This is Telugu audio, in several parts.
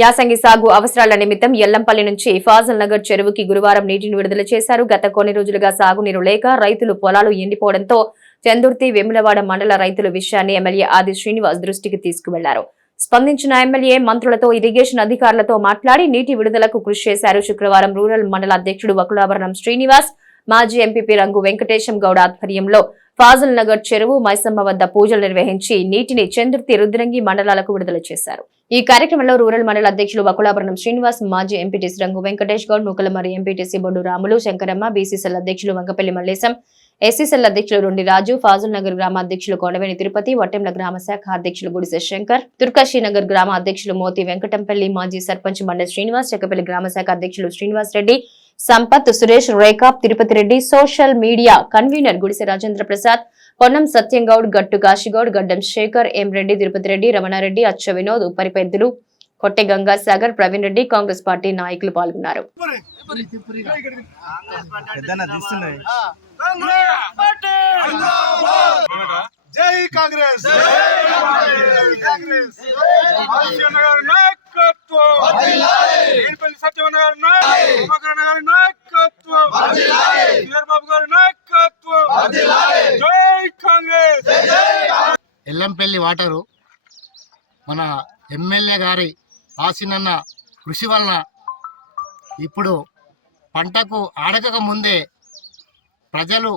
యాసంగి సాగు అవసరాల నిమిత్తం ఎల్లంపల్లి నుంచి ఫాజల్ నగర్ చెరువుకి గురువారం నీటిని విడుదల చేశారు. గత కొన్ని రోజులుగా సాగునీరు లేక రైతులు పొలాలు ఎండిపోవడంతో చందుర్తి వేములవాడ మండల రైతుల విషయాన్ని ఎమ్మెల్యే ఆది శ్రీనివాస్ దృష్టికి తీసుకువెళ్లారు. స్పందించిన ఎమ్మెల్యే మంత్రులతో ఇరిగేషన్ అధికారులతో మాట్లాడి నీటి విడుదలకు కృషి చేశారు. శుక్రవారం రూరల్ మండల అధ్యక్షుడు వకులాభరణం శ్రీనివాస్, మాజీ ఎంపీపీ రంగు వెంకటేశం గౌడ ఆధ్వర్యంలో ఫాజల్ నగర్ చెరువు మైసమ్మ వద్ద పూజలు నిర్వహించి నీటిని చందుర్తి రుద్రంగి మండలాలకు విడుదల చేశారు. ఈ కార్యక్రమంలో రూరల్ మండల అధ్యక్షులు వకులాభరణం శ్రీనివాస్, మాజీ ఎంపీటీసీ రంగు వెంకటేష్ గౌడ్, నూకలమరి ఎంపీటీసీ బొడ్డు రాములు, శంకరమ్మ, బీసీసీఎల్ అధ్యక్షులు వంకపల్లి మల్లేశం, ఎస్సీసీఎల్ అధ్యక్షులు రొండి రాజు, ఫాజల్ నగర్ గ్రామ అధ్యక్షులు కొండవేని తిరుపతి, వట్టెంల గ్రామ శాఖ అధ్యక్షులు గుడిసె శంకర్, తుర్కాశీనగర్ గ్రామ అధ్యక్షులు మోతి వెంకటంపల్లి, మాజీ సర్పంచ్ మండలి శ్రీనివాస్, చెక్కపల్లి గ్రామ శాఖ అధ్యక్షులు Srinivas Reddy, Sampath, Suresh, Rekhab, Tirupati Reddy, social media convener Gudise Rajendra Prasad, Ponnam Satyamgoud, గట్టు కాశీగౌడ్, గడ్డం శేఖర్, ఎం రెడ్డి, తిరుపతి రెడ్డి, రమణారెడ్డి, అచ్చ వినోద్, ఉప్పరి పెద్దలు, కొట్టె గంగాసాగర్, ప్రవీణ్ రెడ్డి, కాంగ్రెస్ పార్టీ నాయకులు పాల్గొన్నారు. జై కాంగ్రెస్ ఎల్లంపల్లి వాటరు మన ఎమ్మెల్యే గారి ఆశీనన్న కృషి వలన ఇప్పుడు పంటకు ఆడక ముందే ప్రజలు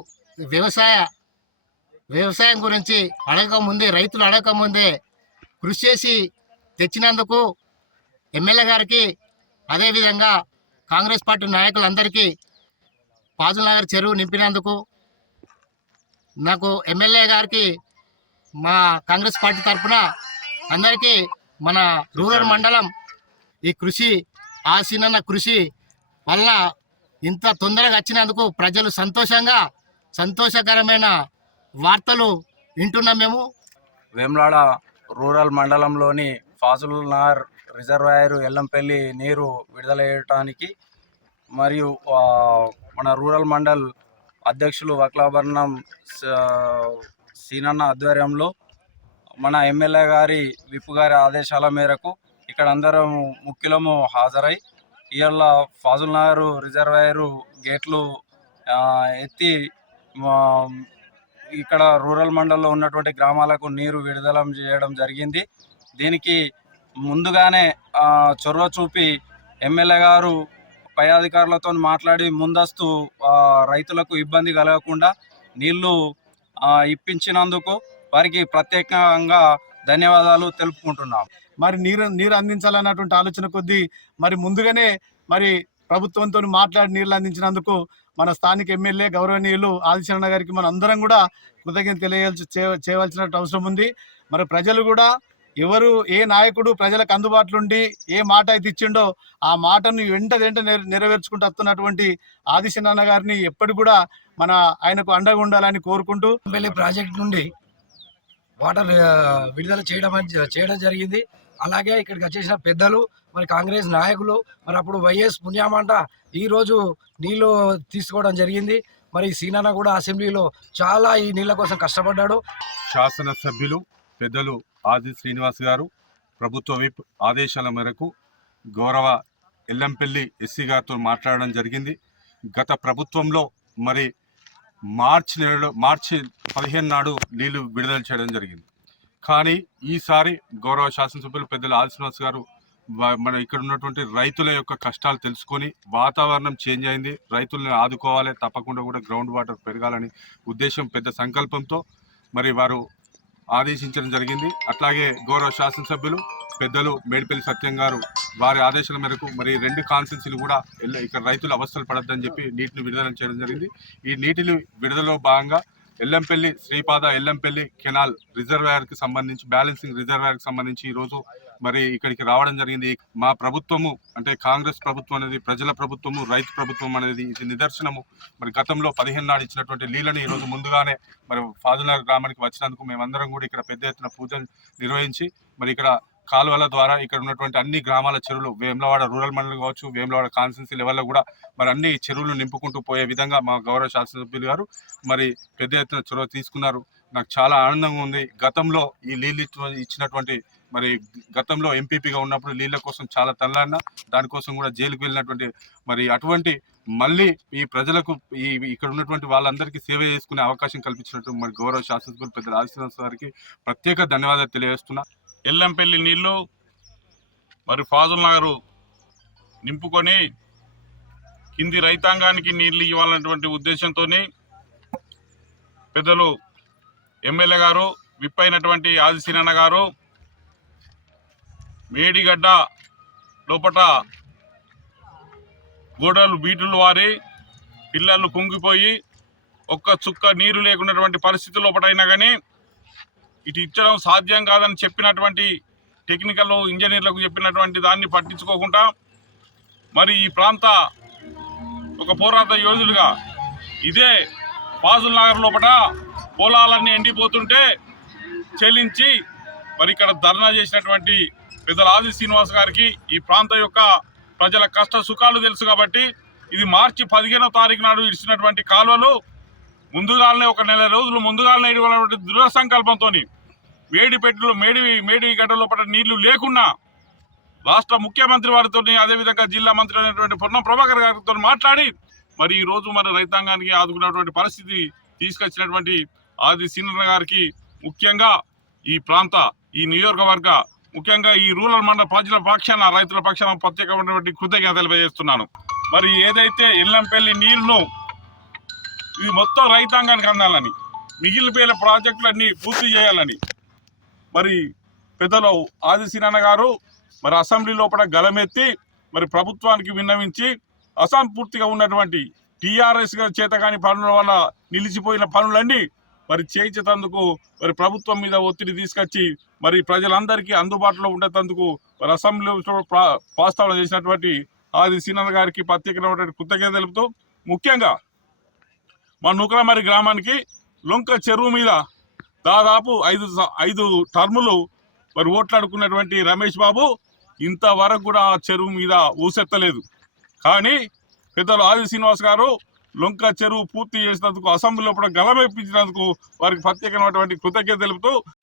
వ్యవసాయం గురించి అడగకముందే, రైతులు అడగకముందే కృషి చేసి తెచ్చినందుకు ఎమ్మెల్యే గారికి, అదేవిధంగా కాంగ్రెస్ పార్టీ నాయకులందరికీ ఫాజల్ నగర్ చెరువు నింపినందుకు నాకు ఎమ్మెల్యే గారికి మా కాంగ్రెస్ పార్టీ తరఫున అందరికీ మన రూరల్ మండలం ఈ కృషి ఆశీనన్న కృషి వల్ల ఇంత తొందరగా వచ్చినందుకు ప్రజలు సంతోషకరమైన వార్తలు వింటున్నాం. మేము వేములవాడ రూరల్ మండలంలోని ఫాజల్ నగర్ రిజర్వాయర్ ఎల్లంపల్లి నీరు విడుదల చేయడానికి మరియు మన రూరల్ మండల్ అధ్యక్షులు వకులాభరణం సీనన్న ఆధ్వర్యంలో మన ఎమ్మెల్యే గారి విప్ గారి ఆదేశాల మేరకు ఇక్కడ అందరం ముఖ్యులము హాజరై ఇవాళ ఫాజల్ నగర్ రిజర్వాయర్ గేట్లు ఎత్తి ఇక్కడ రూరల్ మండలంలో ఉన్నటువంటి గ్రామాలకు నీరు విడుదల చేయడం జరిగింది. దీనికి ముందుగానే చొరవ చూపి ఎమ్మెల్యే గారు పై అధికారులతో మాట్లాడి ముందస్తు రైతులకు ఇబ్బంది కలగకుండా నీళ్లు ఇప్పించినందుకు వారికి ప్రత్యేకంగా ధన్యవాదాలు తెలుపుకుంటున్నాం. మరి నీరు అందించాలన్నటువంటి ఆలోచన కొద్దీ మరి ముందుగానే మరి ప్రభుత్వంతో మాట్లాడి నీళ్లు అందించినందుకు మన స్థానిక ఎమ్మెల్యే గౌరవనీయులు ఆదిశరణ గారికి మన అందరం కూడా కృతజ్ఞత చేయవలసిన అవసరం ఉంది. మరి ప్రజలు కూడా ఎవరు ఏ నాయకుడు ప్రజలకు అందుబాటులో ఉండి ఏ మాట అయితే ఇచ్చిండో ఆ మాటను వెంట నెరవేర్చుకుంటూ వస్తున్నటువంటి ఆదిశరణ గారిని ఎప్పటి కూడా మన ఆయనకు అండగా ఉండాలని కోరుకుంటూ ఎమ్మెల్యే ప్రాజెక్ట్ నుండి వాటర్ విడుదల చేయడం జరిగింది. అలాగే ఇక్కడికి వచ్చేసిన పెద్దలు, మరి కాంగ్రెస్ నాయకులు, మరి అప్పుడు వైఎస్ పుణ్యామంట ఈరోజు నీళ్లు తీసుకోవడం జరిగింది. మరి సీనన్న కూడా అసెంబ్లీలో చాలా ఈ నీళ్ల కోసం కష్టపడ్డాడు. శాసనసభ్యులు పెద్దలు ఆది శ్రీనివాస్ గారు ప్రభుత్వ విప్ ఆదేశాల మేరకు గౌరవ ఎల్లంపల్లి ఎస్సీ గారితో మాట్లాడడం జరిగింది. గత ప్రభుత్వంలో మరి మార్చి 15 నాడు నీళ్లు విడుదల చేయడం జరిగింది. కానీ ఈసారి గౌరవ శాసనసభ్యులు పెద్దలు ఆది శ్రీనివాస్ గారు మన ఇక్కడ ఉన్నటువంటి రైతుల యొక్క కష్టాలు తెలుసుకొని వాతావరణం చేంజ్ అయింది, రైతులను ఆదుకోవాలి, తప్పకుండా కూడా గ్రౌండ్ వాటర్ పెరగాలని ఉద్దేశం పెద్ద సంకల్పంతో మరి వారు ఆదేశించడం జరిగింది. అట్లాగే గౌరవ శాసనసభ్యులు పెద్దలు మేడిపల్లి సత్యం గారు వారి ఆదేశాల మేరకు మరి 2 కాన్స్టిట్యున్సీలు కూడా ఇక్కడ రైతులు అవస్థలు పడద్దని చెప్పి నీటిని విడుదల చేయడం జరిగింది. ఈ నీటిని విడుదలలో భాగంగా ఎల్లంపల్లి శ్రీపాద ఎల్లంపల్లి కెనాల్ రిజర్వాయర్కి సంబంధించి బ్యాలెన్సింగ్ రిజర్వాయర్కి సంబంధించి ఈరోజు మరి ఇక్కడికి రావడం జరిగింది. మా ప్రభుత్వము అంటే కాంగ్రెస్ ప్రభుత్వం అనేది ప్రజల ప్రభుత్వము, రైతు ప్రభుత్వం అనేది ఇది నిదర్శనము. మరి గతంలో 15 నాడు ఇచ్చినటువంటి నీళ్ళని ఈరోజు ముందుగానే మరి ఫాజల్ నగర్ గ్రామానికి వచ్చినందుకు మేమందరం కూడా ఇక్కడ పెద్ద ఎత్తున పూజలు నిర్వహించి మరి ఇక్కడ కాలువల ద్వారా ఇక్కడ ఉన్నటువంటి అన్ని గ్రామాల చెరువులు, వేములవాడ రూరల్ మండలం కావచ్చు, వేములవాడ కాన్స్టిట్యున్సీ లెవెల్లో కూడా మరి అన్ని చెరువులు నింపుకుంటూ పోయే విధంగా మా గౌరవ శాసనసభ్యులు గారు మరి పెద్ద ఎత్తున చొరవ తీసుకున్నారు. నాకు చాలా ఆనందంగా ఉంది. గతంలో ఈ నీళ్ళు ఇచ్చినటువంటి మరి గతంలో ఎంపీపీగా ఉన్నప్పుడు నీళ్ళ కోసం చాలా తల్లాడిన, దానికోసం కూడా జైలుకు వెళ్ళినటువంటి మరి అటువంటి మళ్ళీ ఈ ప్రజలకు ఇక్కడ ఉన్నటువంటి వాళ్ళందరికీ సేవ చేసుకునే అవకాశం కల్పించినట్టు మరి గౌరవ శాసనసభ్యులు పెద్దలు ఆదిశ్రీనివాస్ గారికి ప్రత్యేక ధన్యవాదాలు తెలియజేస్తున్నా. ఎల్లంపల్లి నీళ్లు మరి ఫాజుల్ నగర్ నింపుకొని కింది రైతాంగానికి నీళ్లు ఇవ్వాలన్నటువంటి ఉద్దేశంతో పెద్దలు ఎమ్మెల్యే గారు విప్ అయినటువంటి ఆదిశీనన్న గారు మేడిగడ్డ లోపట గోడలు బీటులు వారి పిల్లలు కుంగిపోయి ఒక్క చుక్క నీరు లేకున్నటువంటి పరిస్థితి లోపటైనా కానీ ఇటు ఇచ్చడం సాధ్యం కాదని చెప్పినటువంటి టెక్నికల్ ఇంజనీర్లకు చెప్పినటువంటి దాన్ని పట్టించుకోకుండా మరి ఈ ప్రాంత ఒక పోరాట యోధులుగా ఇదే ఫాజుల్ నగర్ లోపల పొలాలన్నీ ఎండిపోతుంటే చెల్లించి మరి ఇక్కడ ధర్నా చేసినటువంటి పెద్దల ఆది శ్రీనివాస్ గారికి ఈ ప్రాంత యొక్క ప్రజల కష్ట సుఖాలు తెలుసు కాబట్టి ఇది మార్చి 15వ తారీఖు నాడు ఇచ్చినటువంటి కాలువలు ముందుగానే ఒక నెల రోజులు ముందుగానే ఇవ్వాలన్నటువంటి దృఢ సంకల్పంతో మేడి గడ్డ లోపల నీళ్లు లేకున్నా రాష్ట్ర ముఖ్యమంత్రి వారితో అదేవిధంగా జిల్లా మంత్రి అయినటువంటి పొన్నం ప్రభాకర్ గారితో మాట్లాడి మరి ఈ రోజు మన రైతాంగానికి ఆదుకున్నటువంటి పరిస్థితి తీసుకొచ్చినటువంటి ఆది సీనన్న గారికి ముఖ్యంగా ఈ ప్రాంత ఈ నియోజకవర్గ ముఖ్యంగా ఈ రూరల్ మండల ప్రజల పక్షాన రైతుల పక్షాన ప్రత్యేకమైనటువంటి కృతజ్ఞత తెలియజేస్తున్నాను. మరి ఏదైతే ఎల్లంపల్లి నీరును ఇది మొత్తం రైతాంగానికి అందాలని మిగిలిపోయిన ప్రాజెక్టులన్నీ పూర్తి చేయాలని మరి పెద్దలు ఆది సీనన్న గారు మరి అసెంబ్లీ లోపల గలమెత్తి మరి ప్రభుత్వానికి విన్నవించి అసంపూర్తిగా ఉన్నటువంటి టీఆర్ఎస్ చేతగాని పనుల వల్ల నిలిచిపోయిన పనులన్నీ మరి చేయించేందుకు మరి ప్రభుత్వం మీద ఒత్తిడి తీసుకొచ్చి మరి ప్రజలందరికీ అందుబాటులో ఉండేందుకు మరి అసెంబ్లీలో ప్రస్తావన చేసినటువంటి ఆది సీనన్న గారికి ప్రత్యేకమైనటువంటి కృతజ్ఞత తెలుపుతూ ముఖ్యంగా మా నూకలమరి గ్రామానికి లొంక చెరువు మీద దాదాపు ఐదు టర్ములు మరి ఓట్లాడుకున్నటువంటి రమేష్ బాబు ఇంతవరకు కూడా ఆ చెరువు మీద ఊసెత్తలేదు. కానీ పెద్దలు ఆది శ్రీనివాస్ గారు లొంక చెరువు పూర్తి చేసినందుకు అసెంబ్లీలో కూడా గలమెప్పించినందుకు వారికి ప్రత్యేకమైనటువంటి కృతజ్ఞత తెలుపుతూ